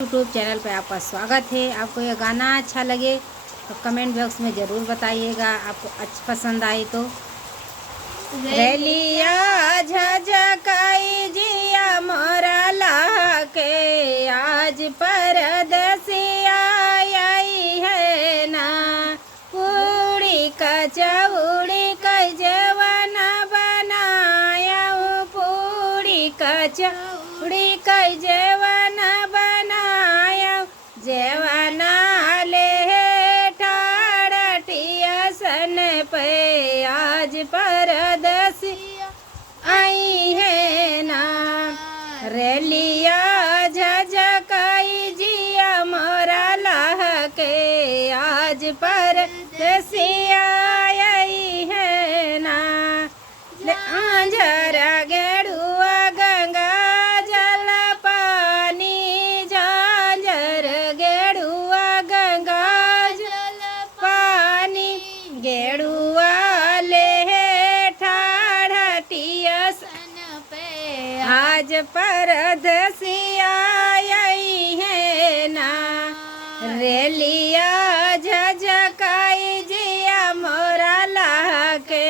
YouTube channel पर आपका स्वागत है। आपको यह गाना अच्छा लगे तो कमेंट बॉक्स में ज़रूर बताइएगा। आपको अच्छा पसंद आए तो रेलिया झझकाई जिया मोरा लाके आज परदेसिया आई है ना। पूड़ी कचौड़ी कई जवाना बनाया पूड़ी कचौड़ी कई जवाना बनाया जवाना ले ठाड़टिया सन पे आज परदेसिया आई है ना। रेलिया झझकाई जिया मोरा लाके आज परदेसिया आई है ना। आंजरा गेड़ुआ गंगा जल पानी झांझर गेड़ुआ गंगा जल पानी गेड़ुआ ले ठाड़टिया सन पे आज परदेसिया आई है ना। रेलिया झझकाई जिया मोरा लाके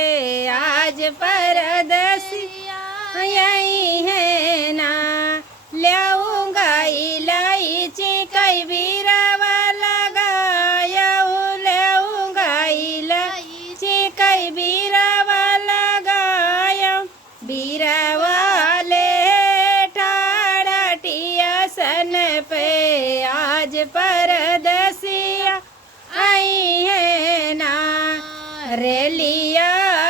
आज परदेसिया आई है ना। ल्याऊंगा इलायची कई बीरावा लगाया ल्याऊंगा इलायची कई बीरावा लगाया बीरावा ले ठाड़टिया सन पे आज परदेसिया आई है ना। रेलिया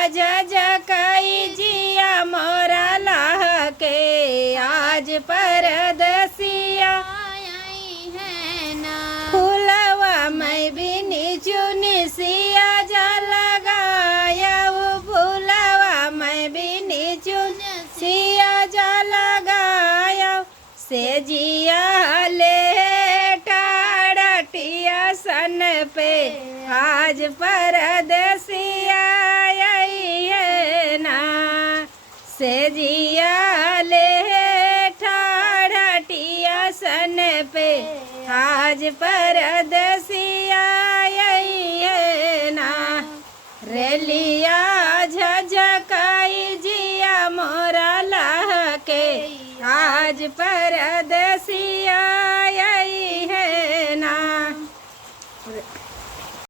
झझकाई जिया मोरा लाके आज परदेसिया आई है ना। फूलवा मैं बिनी चुनी सिया जा लगाया फूलवा मैं बिनी चुनी सिया जा लगाया से जिया ले ठाड़टिया सन पे आज परदेसिया आई है ना। से जिया ले ठाड़टिया सन पे आज परदेसिया आई है ना। रेलिया झझकाई जिया मोरा लाके आज परदेसिया